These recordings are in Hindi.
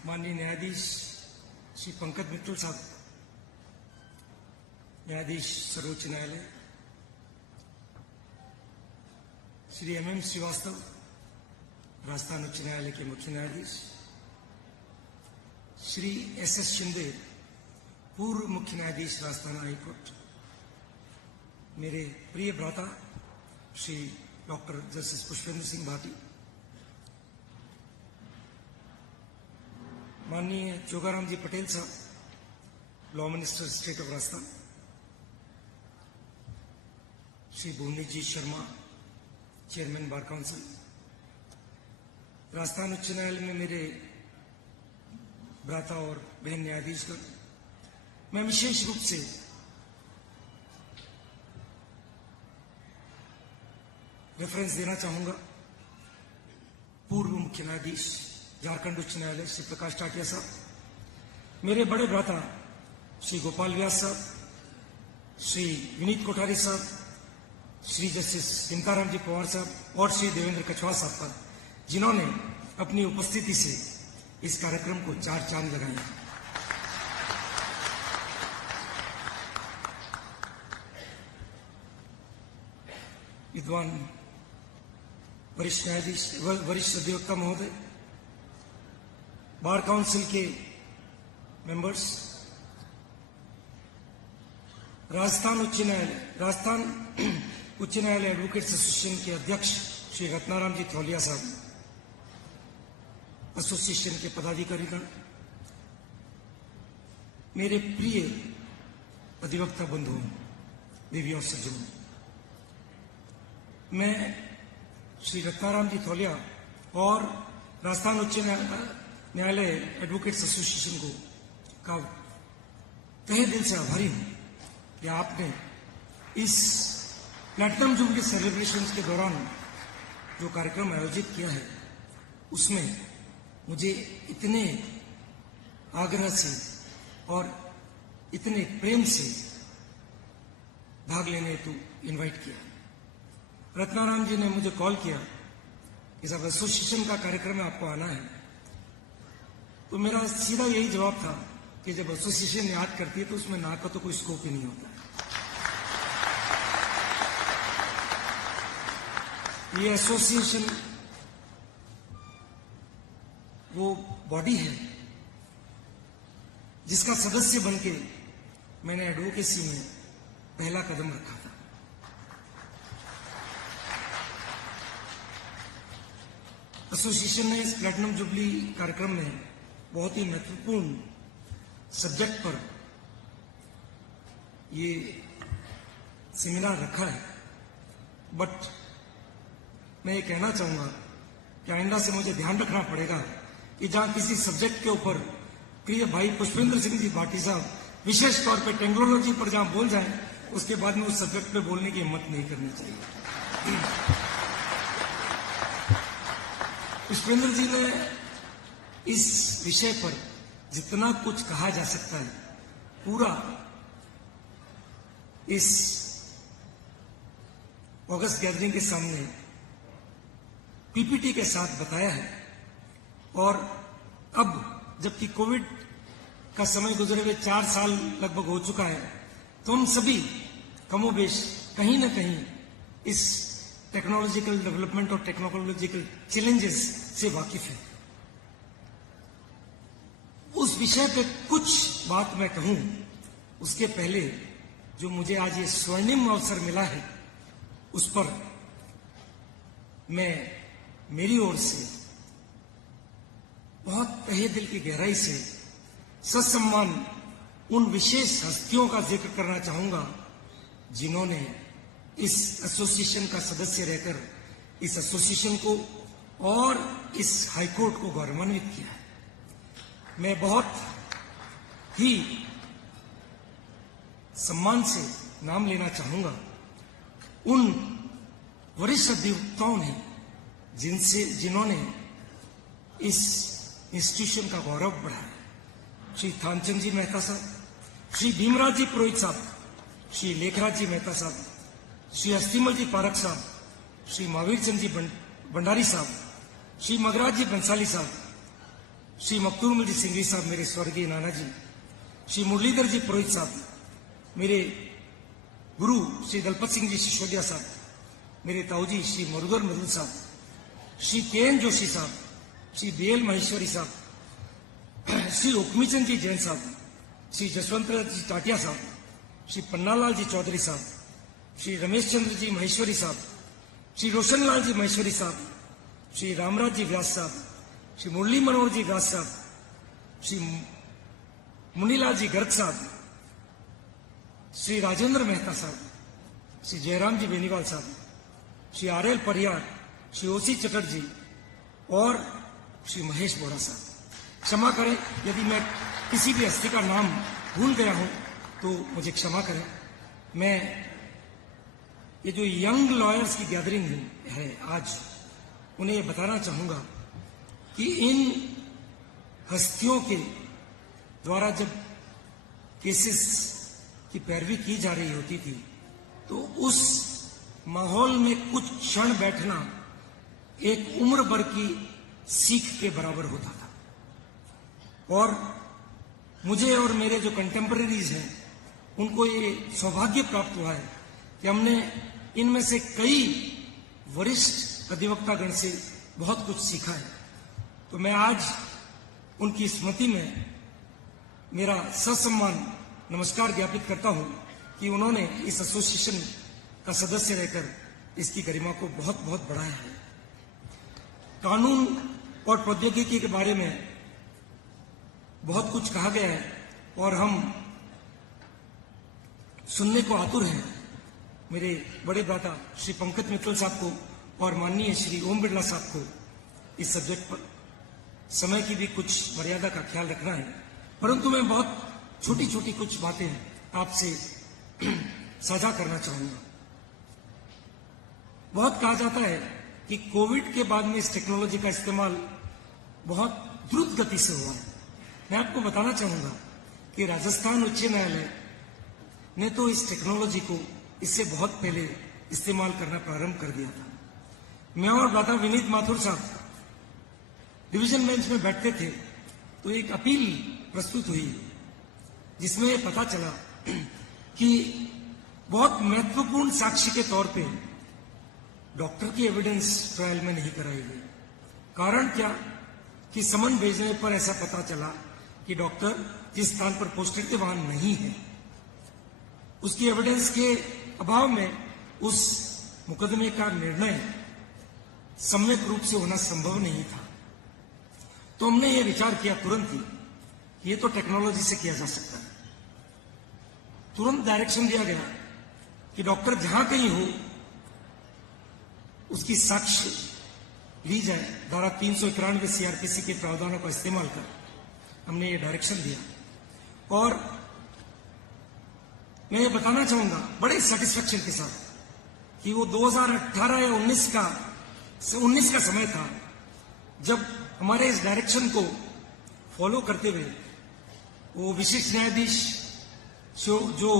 माननीय न्यायाधीश श्री पंकज मित्तल साहब, न्यायाधीश सर्वोच्च न्यायालय, श्री MM श्रीवास्तव, राजस्थान उच्च न्यायालय के मुख्य न्यायाधीश, श्री SS शिंदे, पूर्व मुख्य न्यायाधीश राजस्थान हाईकोर्ट, मेरे प्रिय भ्राता श्री डॉक्टर जस्टिस पुष्पेंद्र सिंह भाटी, माननीय जोगाराम जी पटेल साहब, law minister state of Rajasthan, Shri Bhuvnesh ji Sharma, chairman bar council, Rajasthan उच्च न्यायालय में मेरे भ्राता और बहन न्यायाधीशगण, मैं विशेष रूप से रेफरेंस देना चाहूंगा पूर्व मुख्य न्यायाधीश झारखंड उच्च न्यायालय श्री प्रकाश टाटिया साहब, मेरे बड़े भ्राता श्री गोपाल व्यास साहब, श्री विनीत कोठारी साहब, श्री जस्टिस चिंताराम जी पवार साहब और श्री देवेंद्र कछवाहा साहब पर, जिन्होंने अपनी उपस्थिति से इस कार्यक्रम को चार चांद लगाए। विद्वान वरिष्ठ न्यायाधीश, वरिष्ठ अधिवक्ता महोदय, बार काउंसिल के मेंबर्स, राजस्थान उच्च न्यायालय एडवोकेट्स एसोसिएशन के अध्यक्ष श्री रत्नाराम जी थौलिया साहब, एसोसिएशन के पदाधिकारीगण, मेरे प्रिय अधिवक्ता बंधुओं, देवी और सज्जनों, मैं श्री रत्नाराम जी थौलिया और राजस्थान उच्च न्यायालय एडवोकेट्स एसोसिएशन को का तहे दिल से आभारी हूं कि आपने इस प्लैटिनम जुबली सेलिब्रेशंस के दौरान जो कार्यक्रम आयोजित किया है उसमें मुझे इतने आग्रह से और इतने प्रेम से भाग लेने हेतु इनवाइट किया। रत्नाराम जी ने मुझे कॉल किया कि जब एसोसिएशन का कार्यक्रम में आपको आना है, तो मेरा सीधा यही जवाब था कि जब एसोसिएशन याद करती है तो उसमें ना का तो कोई स्कोप ही नहीं होता। ये एसोसिएशन वो बॉडी है जिसका सदस्य बनके मैंने एडवोकेसी में पहला कदम रखा था। एसोसिएशन ने इस प्लैटिनम जुबली कार्यक्रम में बहुत ही महत्वपूर्ण सब्जेक्ट पर ये सेमिनार रखा है, बट मैं ये कहना चाहूंगा कि आइंदा से मुझे ध्यान रखना पड़ेगा कि जहां किसी सब्जेक्ट के ऊपर प्रिय भाई पुष्पेंद्र सिंह जी भाटी साहब विशेष तौर पे टेक्नोलॉजी पर जहां बोल जाएं, उसके बाद में उस सब्जेक्ट पे बोलने की हिम्मत नहीं करनी चाहिए। पुष्पेंद्र जी ने इस विषय पर जितना कुछ कहा जा सकता है पूरा इस ऑगस्ट गैदरिंग के सामने पीपीटी के साथ बताया है। और अब जबकि कोविड का समय गुजरे हुए 4 साल लगभग हो चुका है, तो हम सभी कमोबेश कहीं ना कहीं इस टेक्नोलॉजिकल डेवलपमेंट और टेक्नोलॉजिकल चैलेंजेस से वाकिफ है। उस विषय पे कुछ बात मैं कहूं उसके पहले जो मुझे आज ये स्वर्णिम अवसर मिला है उस पर मैं मेरी ओर से बहुत तहे दिल की गहराई से ससम्मान उन विशेष हस्तियों का जिक्र करना चाहूंगा जिन्होंने इस एसोसिएशन का सदस्य रहकर इस एसोसिएशन को और इस हाईकोर्ट को गौरवान्वित किया है। मैं बहुत ही सम्मान से नाम लेना चाहूंगा उन वरिष्ठ अधिवक्ताओं ने जिन्होंने इस इंस्टीट्यूशन का गौरव बढ़ाया। श्री थानचंद जी मेहता साहब, श्री भीमराज जी पुरोहित साहब, श्री लेखराज जी मेहता साहब, श्री अस्तिमल जी पारक साहब, श्री महावीर चंद जी भंडारी साहब, श्री मगराज जी बंसाली साहब, श्री मकतूम जी सिंघवी साहब मेरे स्वर्गीय नाना जी, श्री मुरलीधर जी पुरोहित साहब मेरे गुरु श्री दलपत सिंह जी सिसोदिया साहब, मेरे ताऊजी श्री मरुदर मधुर साहब, श्री के.एन. जोशी साहब, श्री बी.एल. महेश्वरी साहब, श्री रुक्मीचंद जी जैन साहब, श्री जसवंत जी टाटिया साहब, श्री पन्नालाल जी चौधरी साहब, श्री रमेश चंद्र जी महेश्वरी साहब, श्री रोशनलाल जी महेश्वरी साहब, श्री रामराज जी व्यास साहब, श्री मुरली मनोहर जी व्यास साहब, श्री मुनीलाल जी गर्ग साहब, श्री राजेंद्र मेहता साहब, श्री जयराम जी बेनीवाल साहब, श्री आर.एल. परियार, श्री ओ.सी. चटर्जी और श्री महेश बोरा साहब। क्षमा करें यदि मैं किसी भी हस्ती का नाम भूल गया हूं तो मुझे क्षमा करें। मैं ये जो यंग लॉयर्स की गैदरिंग है आज, उन्हें ये बताना चाहूंगा कि इन हस्तियों के द्वारा जब केसेस की पैरवी की जा रही होती थी तो उस माहौल में कुछ क्षण बैठना एक उम्र भर की सीख के बराबर होता था। और मुझे और मेरे जो कंटेम्पररीज हैं उनको ये सौभाग्य प्राप्त हुआ है कि हमने इनमें से कई वरिष्ठ अधिवक्तागण से बहुत कुछ सीखा है। तो मैं आज उनकी स्मृति में मेरा ससम्मान नमस्कार ज्ञापित करता हूं कि उन्होंने इस एसोसिएशन का सदस्य रहकर इसकी गरिमा को बहुत बहुत बढ़ाया है। कानून और प्रौद्योगिकी के बारे में बहुत कुछ कहा गया है और हम सुनने को आतुर हैं। मेरे बड़े भ्राता श्री पंकज मित्तल साहब को और माननीय श्री ओम बिरला साहब को इस सब्जेक्ट पर समय की भी कुछ मर्यादा का ख्याल रखना है, परंतु मैं बहुत छोटी छोटी कुछ बातें आपसे साझा करना चाहूंगा। बहुत कहा जाता है कि कोविड के बाद में इस टेक्नोलॉजी का इस्तेमाल बहुत द्रुत गति से हुआ है। मैं आपको बताना चाहूंगा कि राजस्थान उच्च न्यायालय ने तो इस टेक्नोलॉजी को इससे बहुत पहले इस्तेमाल करना प्रारंभ कर दिया था। मैं और भ्राता विनीत माथुर साहब डिवीजन बेंच में बैठते थे तो एक अपील प्रस्तुत हुई जिसमें यह पता चला कि बहुत महत्वपूर्ण साक्ष्य के तौर पे डॉक्टर की एविडेंस ट्रायल में नहीं कराई गई। कारण क्या कि समन भेजने पर ऐसा पता चला कि डॉक्टर जिस स्थान पर पोस्टेड थे वहां नहीं है। उसकी एविडेंस के अभाव में उस मुकदमे का निर्णय सम्यक रूप से होना संभव नहीं था। तो हमने ये विचार किया तुरंत ही ये तो टेक्नोलॉजी से किया जा सकता है। तुरंत डायरेक्शन दिया गया कि डॉक्टर जहां कहीं हो उसकी साक्ष्य ली जाए। धारा 391 सीआरपीसी के प्रावधानों का इस्तेमाल कर हमने ये डायरेक्शन दिया और मैं ये बताना चाहूंगा बड़े सेटिस्फेक्शन के साथ कि वो 2018 या 19 का समय था जब हमारे इस डायरेक्शन को फॉलो करते हुए वो विशिष्ट न्यायाधीश जो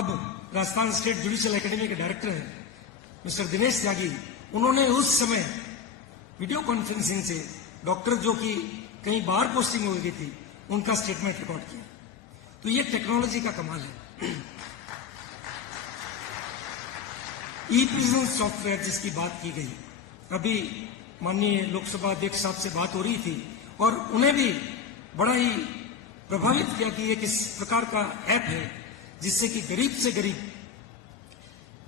अब राजस्थान स्टेट जुडिशियल एकेडमी के डायरेक्टर हैं मिस्टर दिनेश त्यागी, उन्होंने उस समय वीडियो कॉन्फ्रेंसिंग से डॉक्टर जो कि कहीं बाहर पोस्टिंग हो गई थी उनका स्टेटमेंट रिकॉर्ड किया। तो ये टेक्नोलॉजी का कमाल है। ई प्रिजन सॉफ्टवेयर जिसकी बात की गई, अभी माननीय लोकसभा अध्यक्ष साहब से बात हो रही थी और उन्हें भी बड़ा ही प्रभावित किया कि ये किस प्रकार का ऐप है जिससे कि गरीब से गरीब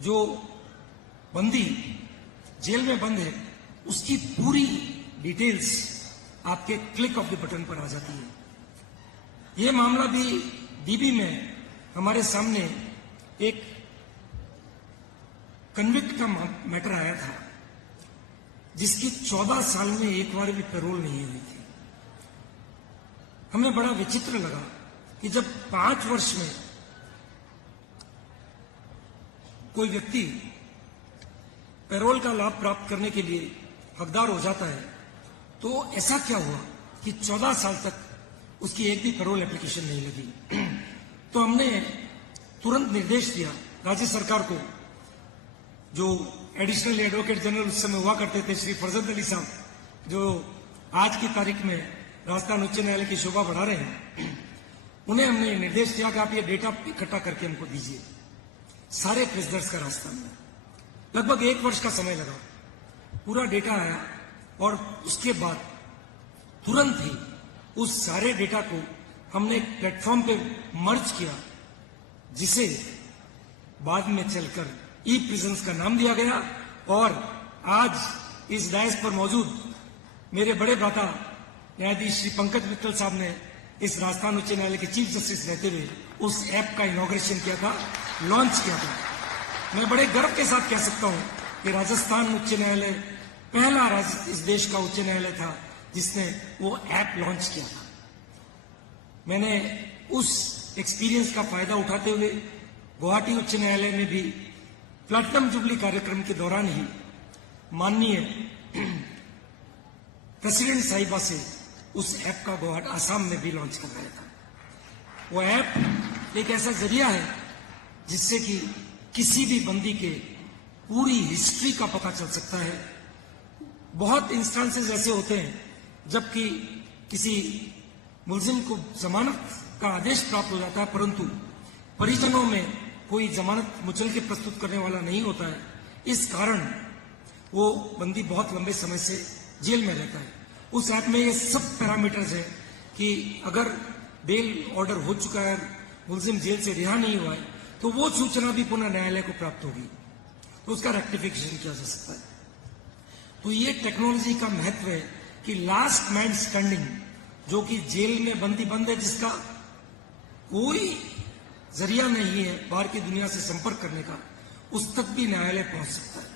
जो बंदी जेल में बंद है उसकी पूरी डिटेल्स आपके क्लिक ऑफ द बटन पर आ जाती है। ये मामला भी डीबी में हमारे सामने एक कन्विक्ट का मैटर आया था जिसकी 14 साल में एक बार भी पैरोल नहीं हुई थी। हमें बड़ा विचित्र लगा कि जब 5 वर्ष में कोई व्यक्ति पैरोल का लाभ प्राप्त करने के लिए हकदार हो जाता है तो ऐसा क्या हुआ कि 14 साल तक उसकी एक भी पैरोल एप्लीकेशन नहीं लगी। तो हमने तुरंत निर्देश दिया राज्य सरकार को, जो एडिशनल एडवोकेट जनरल उस समय हुआ करते थे श्री फरजंद अली साहब, जो आज की तारीख में राजस्थान उच्च न्यायालय की शोभा बढ़ा रहे हैं, उन्हें हमने निर्देश दिया कि आप ये डेटा इकट्ठा करके हमको दीजिए, सारे प्रिजनर्स का राजस्थान में। लगभग 1 वर्ष का समय लगा, पूरा डेटा आया और उसके बाद तुरंत ही उस सारे डेटा को हमने एक प्लेटफॉर्म पे मर्ज किया, जिसे बाद में चलकर ई प्रिजन्स का नाम दिया गया। और आज इस डायस पर मौजूद मेरे बड़े भ्राता न्यायाधीश श्री पंकज मित्तल साहब ने इस राजस्थान उच्च न्यायालय के चीफ जस्टिस रहते हुए उस ऐप का इनॉग्रेशन किया था, लॉन्च किया था। मैं बड़े गर्व के साथ कह सकता हूं कि राजस्थान उच्च न्यायालय पहला इस देश का उच्च न्यायालय था जिसने वो ऐप लॉन्च किया था। मैंने उस एक्सपीरियंस का फायदा उठाते हुए गुवाहाटी उच्च न्यायालय में भी प्लैटिनम जुबली कार्यक्रम के दौरान ही माननीय प्रेसिडेंट साहिबा से उस ऐप का गुवाहाटी आसाम में भी लॉन्च करवाया था। वो ऐप एक ऐसा जरिया है जिससे कि किसी भी बंदी के पूरी हिस्ट्री का पता चल सकता है। बहुत इंस्टांसेस ऐसे होते हैं जबकि किसी मुलजिम को जमानत का आदेश प्राप्त हो जाता है, परंतु परिजनों में कोई जमानत मुचल के प्रस्तुत करने वाला नहीं होता है। इस कारण वो बंदी बहुत लंबे समय से जेल में रहता है। उस ऐप में ये सब पैरामीटर्स है कि अगर बेल ऑर्डर हो चुका है, मुलजिम जेल से रिहा नहीं हुआ है, तो वो सूचना भी पुनः न्यायालय को प्राप्त होगी, तो उसका रेक्टिफिकेशन किया जा सकता है। तो ये टेक्नोलॉजी का महत्व है कि लास्ट मैन स्टैंडिंग, जो कि जेल में बंदी बंद है, जिसका कोई जरिया नहीं है बाहर की दुनिया से संपर्क करने का, उस तक भी न्यायालय पहुंच सकता है।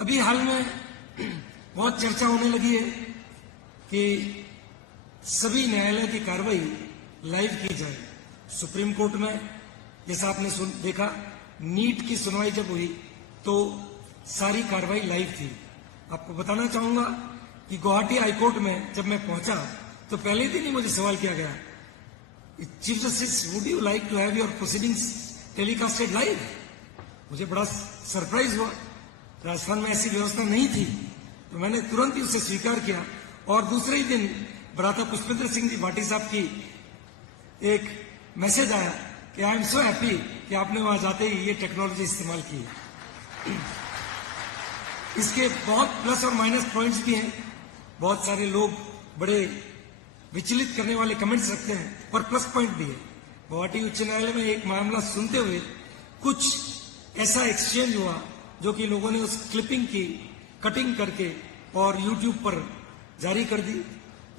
अभी हाल में बहुत चर्चा होने लगी है कि सभी न्यायालय की कार्रवाई लाइव की जाए। सुप्रीम कोर्ट में जैसा आपने देखा, नीट की सुनवाई जब हुई तो सारी कार्रवाई लाइव थी। आपको बताना चाहूंगा कि गुवाहाटी हाईकोर्ट में जब मैं पहुंचा तो पहले दिन ही मुझे सवाल किया गया, chief justice, would you like to have your proceedings telecasted live? मुझे बड़ा सरप्राइज हुआ, राजस्थान में ऐसी व्यवस्था नहीं थी। तो मैंने तुरंत ही उसे स्वीकार किया और दूसरे ही दिन भ्राता पुष्पेंद्र सिंह जी भाटी साहब की एक मैसेज आया कि आई एम सो हैप्पी कि आपने वहां जाते ही ये टेक्नोलॉजी इस्तेमाल की। इसके बहुत प्लस और माइनस पॉइंट्स भी हैं। बहुत सारे लोग बड़े विचलित करने वाले कमेंट्स रखते हैं, पर प्लस पॉइंट भी है। गुवाहाटी उच्च न्यायालय में एक मामला सुनते हुए कुछ ऐसा एक्सचेंज हुआ जो कि लोगों ने उस क्लिपिंग की कटिंग करके और YouTube पर जारी कर दी।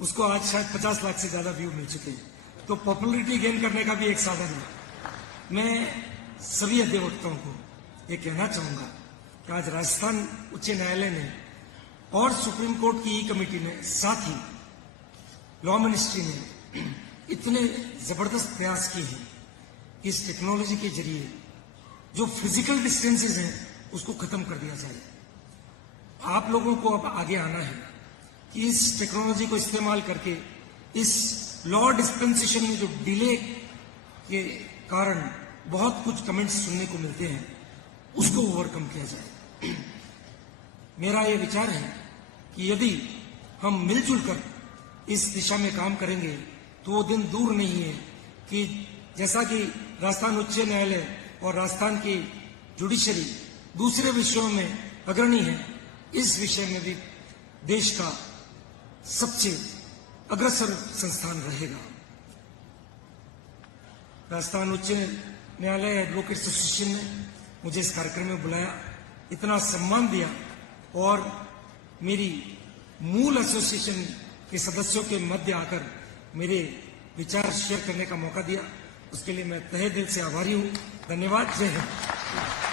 उसको आज शायद 50 लाख से ज्यादा व्यू मिल चुके हैं। तो पॉपुलरिटी गेन करने का भी एक साधन है। मैं सभी अधिवक्ताओं को ये कहना चाहूंगा कि आज राजस्थान उच्च न्यायालय ने और सुप्रीम कोर्ट की ई कमेटी ने, साथ ही लॉ मिनिस्ट्री ने इतने जबरदस्त प्रयास किए हैं कि इस टेक्नोलॉजी के जरिए जो फिजिकल डिस्टेंसेस हैं उसको खत्म कर दिया जाए। आप लोगों को अब आगे आना है कि इस टेक्नोलॉजी को इस्तेमाल करके इस लॉ डिस्पेंसेशन में जो डिले के कारण बहुत कुछ कमेंट्स सुनने को मिलते हैं, उसको ओवरकम किया जाए। मेरा यह विचार है कि यदि हम मिलजुल कर इस दिशा में काम करेंगे तो वो दिन दूर नहीं है कि जैसा कि राजस्थान उच्च न्यायालय और राजस्थान की जुडिशरी दूसरे विषयों में अग्रणी है, इस विषय में भी देश का सबसे अग्रसर संस्थान रहेगा। राजस्थान उच्च न्यायालय एडवोकेट एसोसिएशन ने मुझे इस कार्यक्रम में बुलाया, इतना सम्मान दिया और मेरी मूल एसोसिएशन के सदस्यों के मध्य आकर मेरे विचार शेयर करने का मौका दिया। उसके लिए मैं तहे दिल से आभारी हूं। धन्यवाद। जय हिंद।